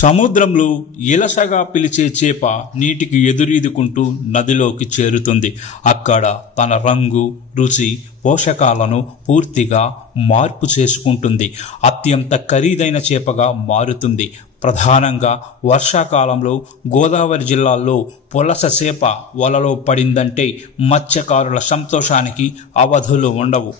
సముద్రంలో ఇలసగా పిలిచే చేప నీటికి ఎదురీదుకుంటూ నదిలోకి చేరుతుంది. అక్కడ తన రంగు, రుచి, పోషకాలను పూర్తిగా మార్పు చేసుకుంటుంది. అత్యంత ఖరీదైన చేపగా మారుతుంది. ప్రధానంగా వర్షాకాలంలో గోదావరి జిల్లాల్లో పులస చేప వలలో పడిందంటే మత్స్యకారుల సంతోషానికి అవధులు ఉండవు.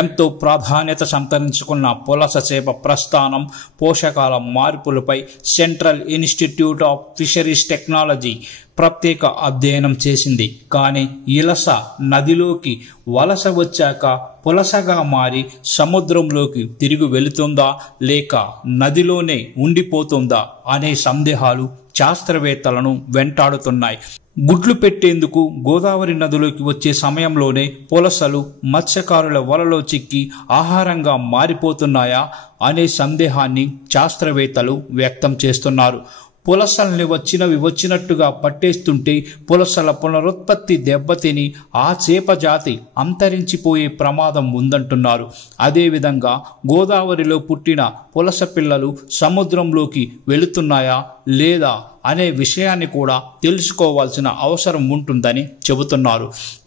ఎంతో ప్రాధాన్యత సంతరించుకున్న పులస చేప ప్రస్థానం, పోషకాల మార్పులపై central institute of fisheries technology ప్రత్యేక అధ్యయనం చేసింది. కానీ ఇలస నదిలోకి వలస వచ్చాక పులసగా మారి సముద్రంలోకి తిరిగి వెళుతుందా లేక నదిలోనే ఉండిపోతుందా అనే సందేహాలు శాస్త్రవేత్తలను వెంటాడుతున్నాయి. గుడ్లు పెట్టేందుకు గోదావరి నదిలోకి వచ్చే సమయంలోనే పులసలు మత్స్యకారుల వలలో చిక్కి ఆహారంగా మారిపోతున్నాయా అనే సందేహాన్ని శాస్త్రవేత్తలు వ్యక్తం చేస్తున్నారు. పులసల్ని వచ్చినట్టుగా పట్టేస్తుంటే పులసల పునరుత్పత్తి దెబ్బతిని ఆ చేప జాతి అంతరించిపోయే ప్రమాదం ఉందంటున్నారు. అదేవిధంగా గోదావరిలో పుట్టిన పులస పిల్లలు సముద్రంలోకి వెళుతున్నాయా లేదా అనే విషయాన్ని కూడా తెలుసుకోవాల్సిన అవసరం ఉంటుందని చెబుతున్నారు.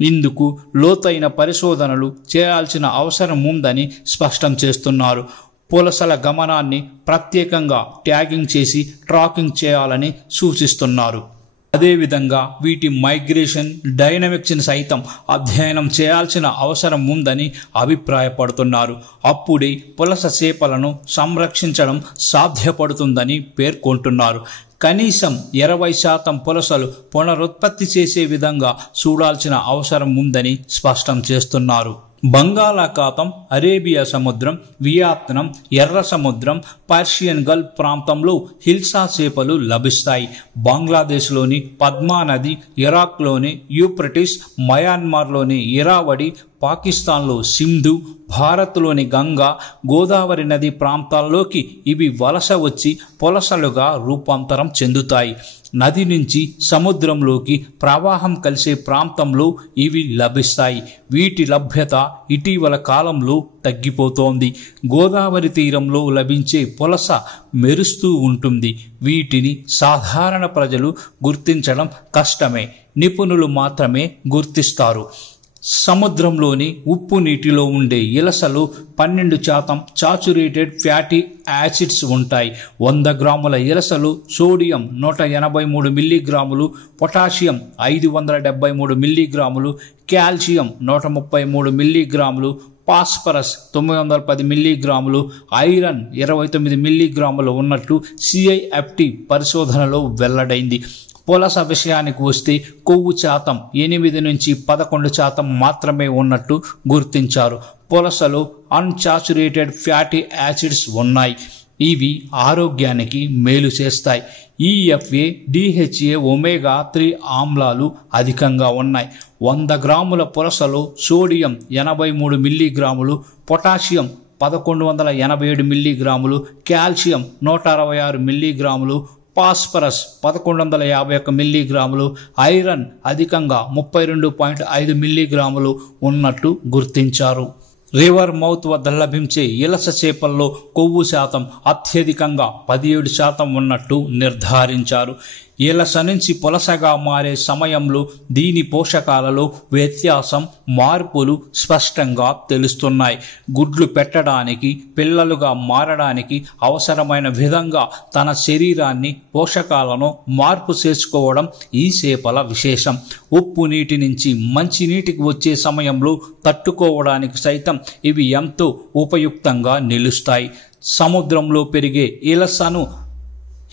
ఇందుకు లోతైన పరిశోధనలు చేయాల్సిన అవసరం ఉందని స్పష్టం చేస్తున్నారు. పులసల గమనాన్ని ప్రత్యేకంగా ట్యాగింగ్ చేసి ట్రాకింగ్ చేయాలని సూచిస్తున్నారు. అదేవిధంగా వీటి మైగ్రేషన్ డైనమిక్స్ని సైతం అధ్యయనం చేయాల్సిన అవసరం ఉందని అభిప్రాయపడుతున్నారు. అప్పుడే పులస చేపలను సంరక్షించడం సాధ్యపడుతుందని పేర్కొంటున్నారు. కనీసం 20% పులసలు పునరుత్పత్తి చేసే విధంగా చూడాల్సిన అవసరం ఉందని స్పష్టం చేస్తున్నారు. బంగాళాఖాతం, అరేబియా సముద్రం, వియత్నాం, ఎర్ర సముద్రం, పర్షియన్ గల్ఫ్ ప్రాంతంలో హిల్సా చేపలు లభిస్తాయి. బంగ్లాదేశ్లోని పద్మా నది, ఇరాక్లోని యూఫ్రటీస్, మయన్మార్లోని ఇరావడి, పాకిస్తాన్లో సింధు, భారత్లోని గంగా, గోదావరి నది ప్రాంతాల్లోకి ఇవి వలస వచ్చి పులసలుగా రూపాంతరం చెందుతాయి. నది నుంచి సముద్రంలోకి ప్రవాహం కలిసే ప్రాంతంలో ఇవి లభిస్తాయి. వీటి లభ్యత ఇటీవల కాలంలో తగ్గిపోతోంది. గోదావరి తీరంలో లభించే పులస మెరుస్తూ ఉంటుంది. వీటిని సాధారణ ప్రజలు గుర్తించడం కష్టమే. నిపుణులు మాత్రమే గుర్తిస్తారు. సముద్రంలోని ఉప్పు నీటిలో ఉండే ఇలసలు 12% సాచురేటెడ్ ఫ్యాటీ యాసిడ్స్ ఉంటాయి. 100 గ్రాముల ఇలసలు సోడియం 183 మిల్లీగ్రాములు, పొటాషియం 573 మిల్లీగ్రాములు, కాల్షియం 133 మిల్లీగ్రాములు, ఫాస్ఫరస్ 910 మిల్లీగ్రాములు, ఐరన్ 29 మిల్లీగ్రాములు ఉన్నట్లు CIFT పరిశోధనలో వెల్లడైంది. పులస విషయానికి వస్తే కొవ్వు శాతం 8 నుంచి 11% మాత్రమే ఉన్నట్టు గుర్తించారు. పులసలో అన్సాచురేటెడ్ ఫ్యాటీ యాసిడ్స్ ఉన్నాయి. ఇవి ఆరోగ్యానికి మేలు చేస్తాయి. EFA, DHA, omega-3 ఆమ్లాలు అధికంగా ఉన్నాయి. 100 గ్రాముల పులసలో సోడియం 83 మిల్లీగ్రాములు, పొటాషియం 1187 మిల్లీగ్రాములు, కాల్షియం 166 మిల్లీగ్రాములు, ఫాస్ఫరస్ 1151 మిల్లీగ్రాములు, ఐరన్ అధికంగా 32.5 మిల్లీగ్రాములు ఉన్నట్టు గుర్తించారు. రివర్ మౌత్ వద్ద లభించే ఇలస చేపల్లో కొవ్వు శాతం అత్యధికంగా 17% ఉన్నట్టు నిర్ధారించారు. ఇలస నుంచి పులసగా మారే సమయంలో దీని పోషకాలలో వ్యత్యాసం, మార్పులు స్పష్టంగా తెలుస్తున్నాయి. గుడ్లు పెట్టడానికి, పిల్లలుగా మారడానికి అవసరమైన విధంగా తన శరీరాన్ని, పోషకాలను మార్పు చేసుకోవడం ఈ చేపల విశేషం. ఉప్పు నీటి నుంచి మంచి నీటికి వచ్చే సమయంలో తట్టుకోవడానికి సైతం ఇవి ఎంతో ఉపయుక్తంగా నిలుస్తాయి. సముద్రంలో పెరిగే ఇలసను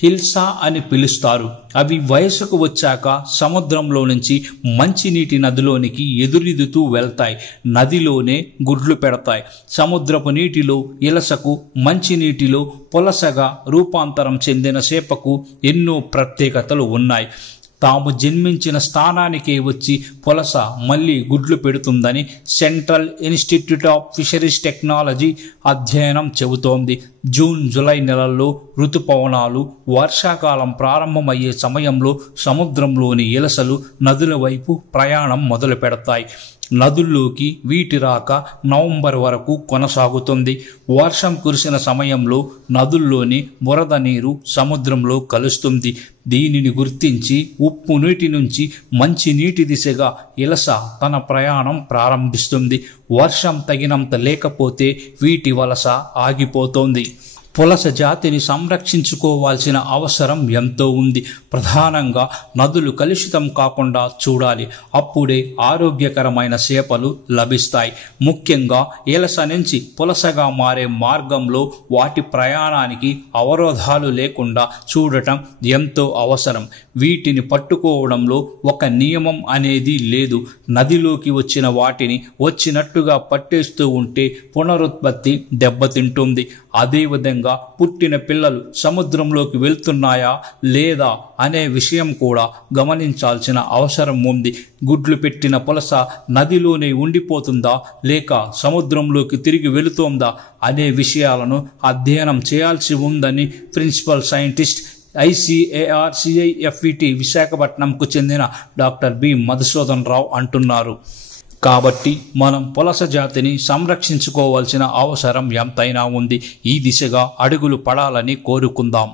హిల్సా అని పిలుస్తారు. అవి వయసుకు వచ్చాక సముద్రంలో నుంచి మంచినీటి నదిలోనికి ఎదురీదుతూ వెళ్తాయి. నదిలోనే గుడ్లు పెడతాయి. సముద్రపు నీటిలో ఇలసకు, మంచినీటిలో పులసగా రూపాంతరం చెందిన చేపకు ఎన్నో ప్రత్యేకతలు ఉన్నాయి. తాము జన్మించిన స్థానానికే వచ్చి పులస మళ్ళీ గుడ్లు పెడుతుందని central institute of fisheries technology అధ్యయనం చెబుతోంది. జూన్, జూలై నెలల్లో ఋతుపవనాలు, వర్షాకాలం ప్రారంభమయ్యే సమయంలో సముద్రంలోని ఇలసలు నదుల వైపు ప్రయాణం మొదలు పెడతాయి. నదుల్లోకి వీటి రాక నవంబర్ వరకు కొనసాగుతుంది. వర్షం కురిసిన సమయంలో నదుల్లోని బురద నీరు సముద్రంలో కలుస్తుంది. దీనిని గుర్తించి ఉప్పు నీటి నుంచి మంచి నీటి దిశగా ఇలస తన ప్రయాణం ప్రారంభిస్తుంది. వర్షం తగినంత లేకపోతే వీటి వలస ఆగిపోతోంది. పులస జాతిని సంరక్షించుకోవాల్సిన అవసరం ఎంతో ఉంది. ప్రధానంగా నదులు కలుషితం కాకుండా చూడాలి. అప్పుడే ఆరోగ్యకరమైన చేపలు లభిస్తాయి. ముఖ్యంగా ఇలస నుంచి పులసగా మారే మార్గంలో వాటి ప్రయాణానికి అవరోధాలు లేకుండా చూడటం ఎంతో అవసరం. వీటిని పట్టుకోవడంలో ఒక నియమం అనేది లేదు. నదిలోకి వచ్చిన వాటిని వచ్చినట్టుగా పట్టేస్తూ ఉంటే పునరుత్పత్తి దెబ్బతింటుంది. అదేవిధంగా పుట్టిన పిల్లలు సముద్రంలోకి వెళ్తున్నాయా లేదా అనే విషయం కూడా గమనించాల్సిన అవసరం ఉంది. గుడ్లు పెట్టిన పులస నదిలోనే ఉండిపోతుందా లేక సముద్రంలోకి తిరిగి వెళుతోందా అనే విషయాలను అధ్యయనం చేయాల్సి ఉందని ప్రిన్సిపల్ సైంటిస్ట్ ICAR-CIFET విశాఖపట్నంకు చెందిన డాక్టర్ బి మధుసూదన్ రావు అంటున్నారు. కాబట్టి మనం పులస జాతిని సంరక్షించుకోవాల్సిన అవసరం ఎంతైనా ఉంది. ఈ దిశగా అడుగులు పడాలని కోరుకుందాం.